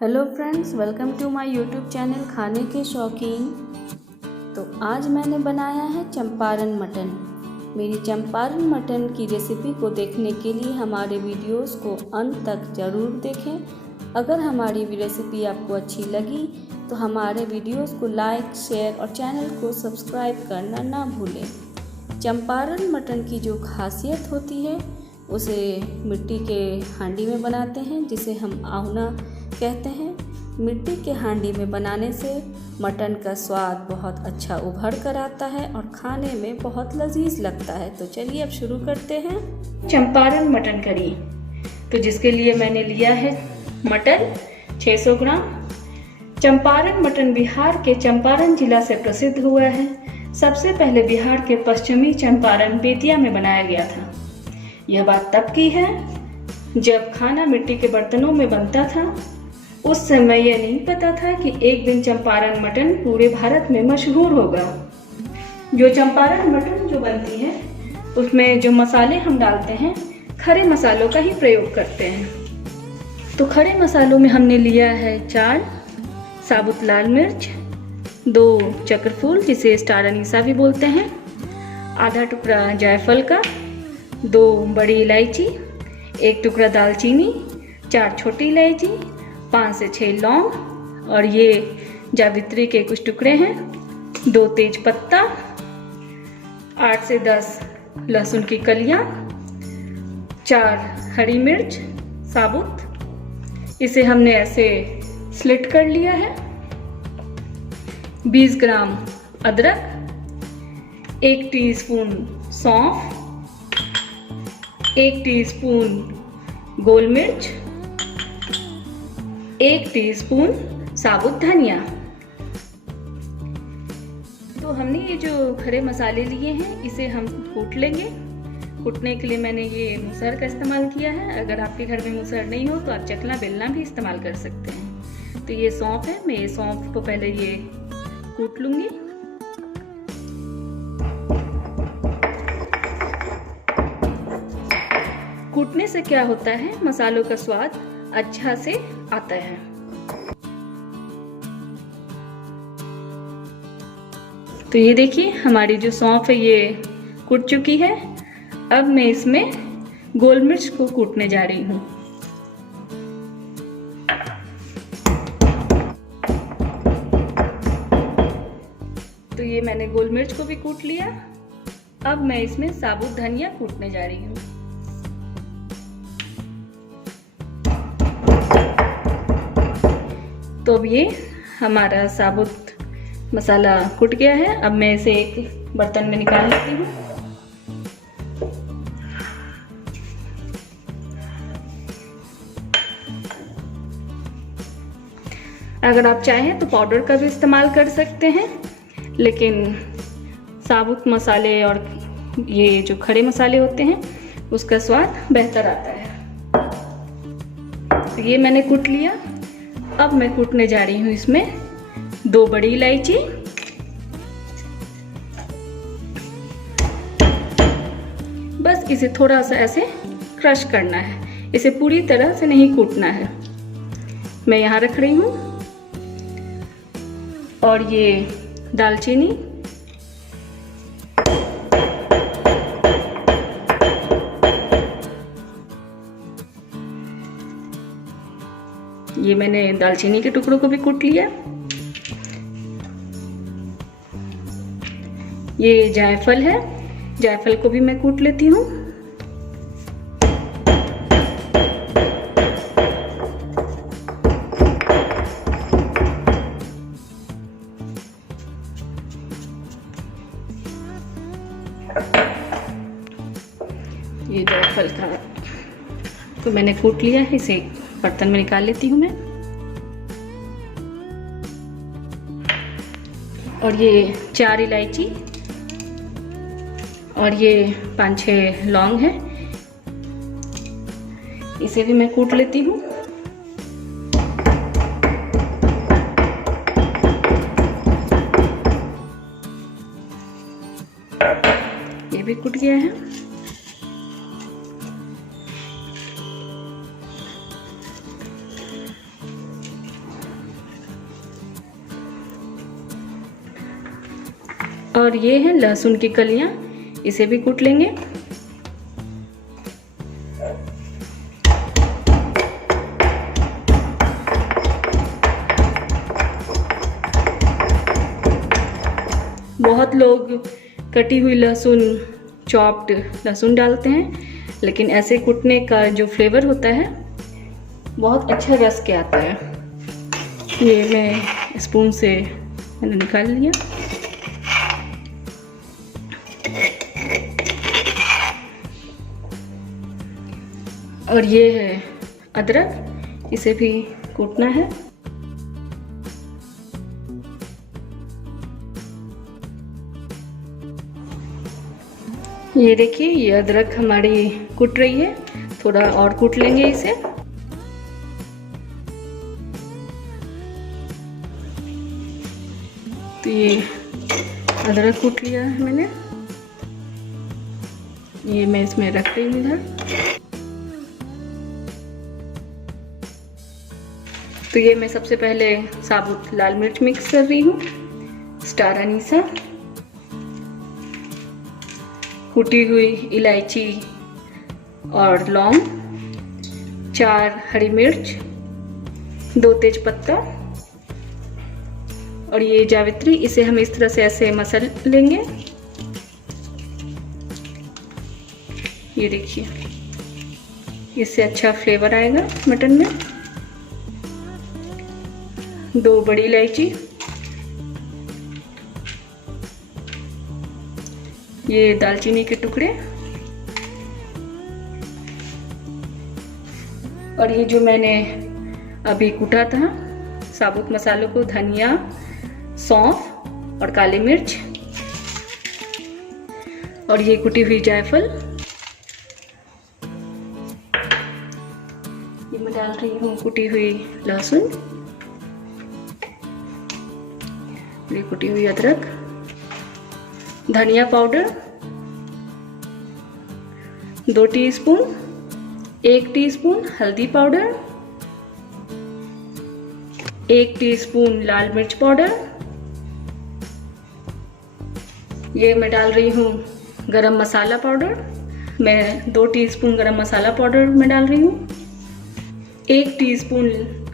Hello friends, welcome to my YouTube channel खाने के शौकीन। तो आज मैंने बनाया है चंपारण मटन। मेरी चंपारण मटन की रेसिपी को देखने के लिए हमारे वीडियोस को अंत तक ज़रूर देखें। अगर हमारी रेसिपी आपको अच्छी लगी तो हमारे वीडियोस को लाइक, शेयर और चैनल को सब्सक्राइब करना ना भूलें। चंपारण मटन की जो खासियत होती है उसे मिट्टी के हांडी में बनाते हैं, जिसे हम आहुना कहते हैं। मिट्टी के हांडी में बनाने से मटन का स्वाद बहुत अच्छा उभर कर आता है और खाने में बहुत लजीज लगता है। तो चलिए अब शुरू करते हैं चंपारण मटन करी। तो जिसके लिए मैंने लिया है मटन 600 ग्राम। चंपारण मटन बिहार के चंपारण जिला से प्रसिद्ध हुआ है। सबसे पहले बिहार के पश्चिमी चंपारण बेतिया में बनाया गया था। यह बात तब की है जब खाना मिट्टी के बर्तनों में बनता था। उस समय यह नहीं पता था कि एक दिन चंपारण मटन पूरे भारत में मशहूर होगा। जो चंपारण मटन जो बनती है उसमें जो मसाले हम डालते हैं खड़े मसालों का ही प्रयोग करते हैं। तो खड़े मसालों में हमने लिया है 4 साबुत लाल मिर्च, 2 चक्रफूल जिसे स्टार अनीसा भी बोलते हैं, आधा टुकड़ा जायफल का, 2 बड़ी इलायची, 1 टुकड़ा दालचीनी, 4 छोटी इलायची, 5 से 6 लौंग और ये जावित्री के कुछ टुकड़े हैं, 2 तेज पत्ता, 8 से 10 लहसुन की कलियां, 4 हरी मिर्च साबुत। इसे हमने ऐसे स्लिट कर लिया है। 20 ग्राम अदरक, 1 टीस्पून सौंफ, 1 टीस्पून गोल मिर्च, 1 टीस्पून साबुत धनिया। तो हमने ये जो खड़े मसाले लिए हैं इसे हम कूट लेंगे। कूटने के लिए मैंने ये मूसर का इस्तेमाल किया है। अगर आपके घर में मूसर नहीं हो तो आप चकला बेलना भी इस्तेमाल कर सकते हैं। तो ये सौंफ है, मैं ये सौंफ को पहले ये कूट लूंगी। कूटने से क्या होता है, मसालों का स्वाद अच्छा से आता है। तो ये देखिए हमारी जो सौंफ है ये कूट चुकी है। अब मैं इसमें गोल मिर्च को कूटने जा रही हूँ। तो ये मैंने गोल मिर्च को भी कूट लिया। अब मैं इसमें साबुत धनिया कूटने जा रही हूँ। तो अब ये हमारा साबुत मसाला कुट गया है। अब मैं इसे एक बर्तन में निकाल लेती हूँ। अगर आप चाहें तो पाउडर का भी इस्तेमाल कर सकते हैं, लेकिन साबुत मसाले और ये जो खड़े मसाले होते हैं उसका स्वाद बेहतर आता है। तो ये मैंने कूट लिया। अब मैं कूटने जा रही हूँ इसमें 2 बड़ी इलायची, बस इसे थोड़ा सा ऐसे क्रश करना है, इसे पूरी तरह से नहीं कूटना है। मैं यहाँ रख रही हूँ। और ये दालचीनी, ये मैंने दालचीनी के टुकड़ों को भी कूट लिया। ये जायफल है, जायफल को भी मैं कूट लेती हूँ। ये जायफल का तो मैंने कूट लिया है, इसे बर्तन में निकाल लेती हूँ मैं। और ये 4 इलायची और ये 5-6 लौंग है, इसे भी मैं कूट लेती हूँ। ये भी कूट गया है। और ये है लहसुन की कलियां, इसे भी कूट लेंगे। बहुत लोग कटी हुई लहसुन, चॉप्ड लहसुन डालते हैं, लेकिन ऐसे कूटने का जो फ्लेवर होता है बहुत अच्छा रस के आता है। ये मैं स्पून से मैंने निकाल लिया। और ये है अदरक, इसे भी कूटना है। ये देखिए, ये अदरक हमारी कूट रही है, थोड़ा और कूट लेंगे इसे। तो ये अदरक कूट लिया है मैंने, ये मैं इसमें रख रही हूँ इधर। तो ये मैं सबसे पहले साबुत लाल मिर्च मिक्स कर रही हूँ, स्टार अनीसा, कुटी हुई इलायची और लौंग, 4 हरी मिर्च, 2 तेज पत्ता और ये जावित्री। इसे हम इस तरह से ऐसे मसल लेंगे। ये देखिए, इससे अच्छा फ्लेवर आएगा मटन में। 2 बड़ी इलायची, ये दालचीनी के टुकड़े और ये जो मैंने अभी कूटा था साबुत मसालों को, धनिया, सौंफ और काली मिर्च और ये कुटी हुई जायफल। ये मैं डाल रही हूँ कुटी हुई लहसुन, ये कुटी हुई अदरक, धनिया पाउडर 2 टीस्पून, 1 टीस्पून हल्दी पाउडर, 1 टीस्पून लाल मिर्च पाउडर। ये मैं डाल रही हूँ गरम मसाला पाउडर, मैं 2 टीस्पून गरम मसाला पाउडर मैं डाल रही हूँ, 1 टीस्पून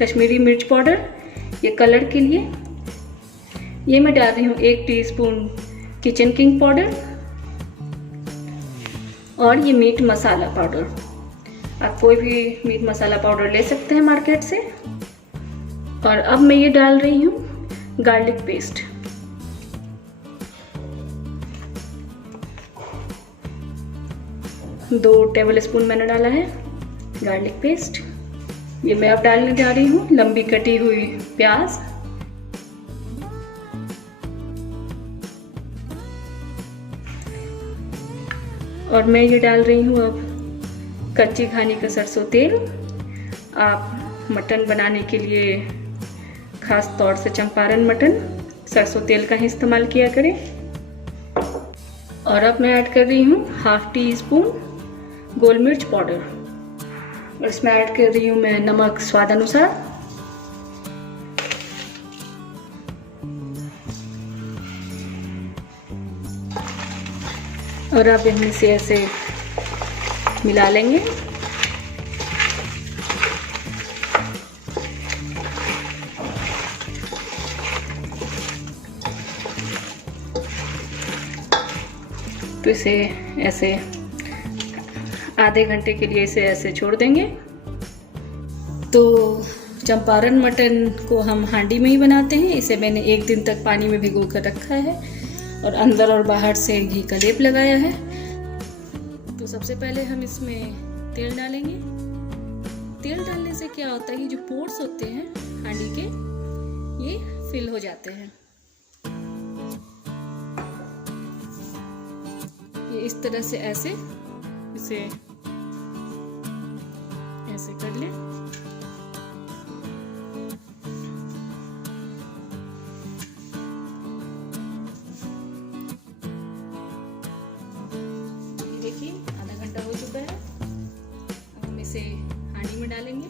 कश्मीरी मिर्च पाउडर, ये कलर के लिए। ये मैं डाल रही हूँ 1 टीस्पून किचन किंग पाउडर और ये मीट मसाला पाउडर। आप कोई भी मीट मसाला पाउडर ले सकते हैं मार्केट से। और अब मैं ये डाल रही हूँ गार्लिक पेस्ट, दो टेबल स्पून मैंने डाला है गार्लिक पेस्ट। ये मैं अब डालने जा रही हूँ लंबी कटी हुई प्याज, और मैं ये डाल रही हूँ अब कच्ची घानी का सरसों तेल। आप मटन बनाने के लिए खास तौर से चंपारण मटन सरसों तेल का ही इस्तेमाल किया करें। और अब मैं ऐड कर रही हूँ 1/2 टीस्पून गोल मिर्च पाउडर और इसमें ऐड कर रही हूँ मैं नमक स्वाद अनुसार। और अब हम इसे ऐसे मिला लेंगे। तो इसे ऐसे आधे घंटे के लिए इसे ऐसे छोड़ देंगे। तो चंपारण मटन को हम हांडी में ही बनाते हैं। इसे मैंने 1 दिन तक पानी में भिगो कर रखा है और अंदर और बाहर से घी का लेप लगाया है। तो सबसे पहले हम इसमें तेल डालेंगे। तेल डालने से क्या होता है, ये जो पोर्स होते हैं हांडी के, ये फिल हो जाते हैं। ये इस तरह से ऐसे इसे ऐसे कर ले। देखिए आधा घंटा हो चुका है। अब हम इसे हांडी में डालेंगे।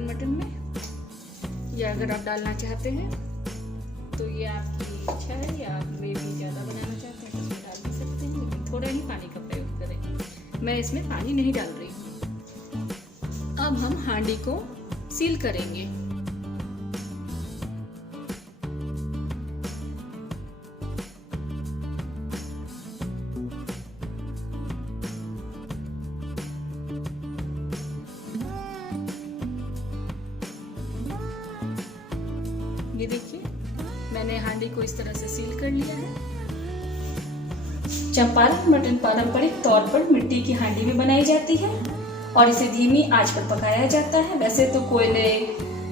चंपारण मटन में, या अगर आप डालना चाहते हैं तो ये आपकी इच्छा है, या आप ग्रेवी ज़्यादा बनाना चाहते हैं तो इसमें डाल भी सकते हैं, लेकिन थोड़ा ही पानी का प्रयोग करें। मैं इसमें पानी नहीं डाल रही हूँ। अब हम हांडी को सील करेंगे। ये देखिए, मैंने हांडी को इस तरह से सील कर लिया है। चंपारण मटन पारंपरिक तौर पर मिट्टी की हांडी में बनाई जाती है और इसे धीमी आंच पर पकाया जाता है। वैसे तो कोयले,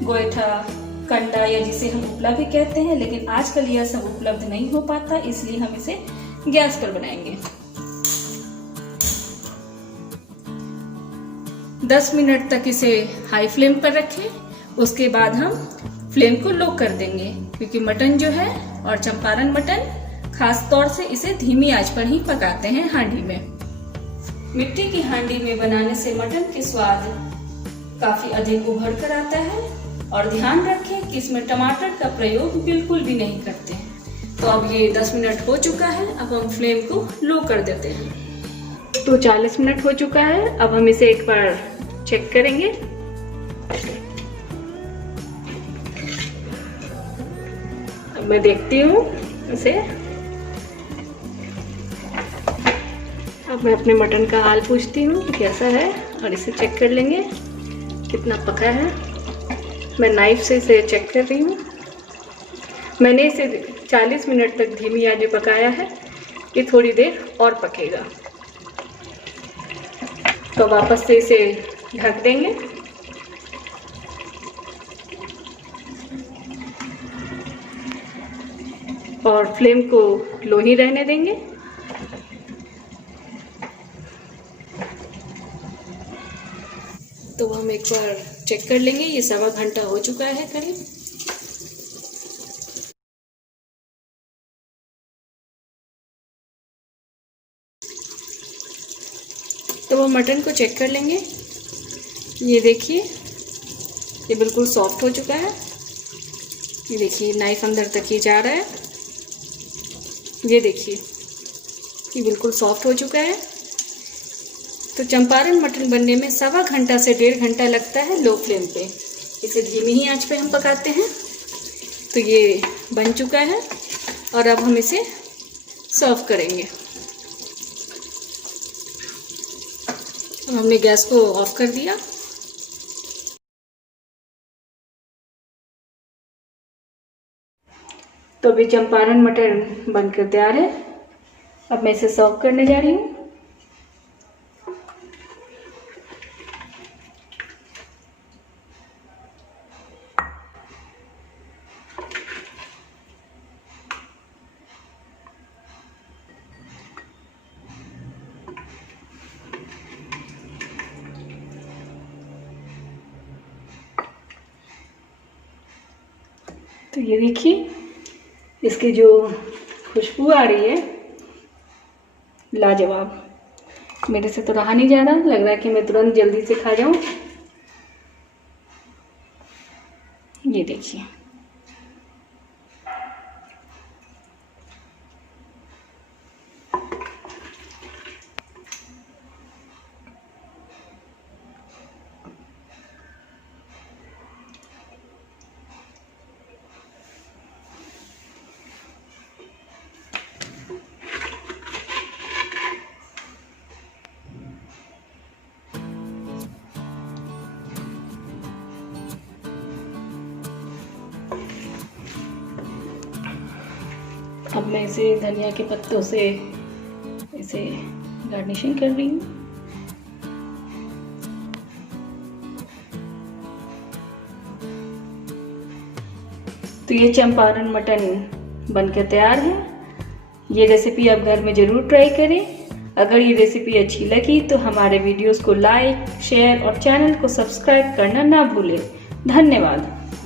गोईठा, कंडा या जिसे हम उपला भी कहते हैं, लेकिन आजकल यह सब उपलब्ध नहीं हो पाता, इसलिए हम इसे गैस पर बनाएंगे। 10 मिनट तक इसे हाई फ्लेम पर रखें। उसके बाद हम फ्लेम को लो कर देंगे, क्योंकि मटन जो है और चंपारण मटन खास तौर से इसे धीमी आंच पर ही पकाते हैं हांडी में। मिट्टी की हांडी में बनाने से मटन के स्वाद काफी अधिक उभर कर आता है। और ध्यान रखें कि इसमें टमाटर का प्रयोग बिल्कुल भी नहीं करते हैं। तो अब ये 10 मिनट हो चुका है, अब हम फ्लेम को लो कर देते हैं। तो 40 मिनट हो चुका है, अब हम इसे एक बार चेक करेंगे। मैं देखती हूँ इसे। अब मैं अपने मटन का हाल पूछती हूँ कि कैसा है, और इसे चेक कर लेंगे कितना पका है। मैं नाइफ से इसे चेक कर रही हूँ। मैंने इसे 40 मिनट तक धीमी आंच में पकाया है, ये थोड़ी देर और पकेगा। तो वापस से इसे ढक देंगे। और फ्लेम को लो ही रहने देंगे। तो हम एक बार चेक कर लेंगे। ये 1.25 घंटा हो चुका है करीब। तो वो मटन को चेक कर लेंगे। ये देखिए, ये बिल्कुल सॉफ्ट हो चुका है। ये देखिए, नाइफ अंदर तक ही जा रहा है। ये देखिए, ये बिल्कुल सॉफ्ट हो चुका है। तो चंपारण मटन बनने में 1.25 घंटा से 1.5 घंटा लगता है लो फ्लेम पे। इसे धीमी ही आंच पे हम पकाते हैं। तो ये बन चुका है और अब हम इसे सर्व करेंगे। अब हमने गैस को ऑफ कर दिया। तो अभी चंपारण मटन बनकर तैयार है। अब मैं इसे सर्व करने जा रही हूँ। तो ये देखिए, इसकी जो खुशबू आ रही है, लाजवाब। मेरे से तो रहा नहीं जा रहा, लग रहा है कि मैं तुरंत जल्दी से खा जाऊं। ये देखिए, अब मैं इसे धनिया के पत्तों से इसे गार्निशिंग कर रही हूँ। तो ये चंपारण मटन बनकर तैयार है। ये रेसिपी आप घर में ज़रूर ट्राई करें। अगर ये रेसिपी अच्छी लगी तो हमारे वीडियोस को लाइक, शेयर और चैनल को सब्सक्राइब करना ना भूलें। धन्यवाद।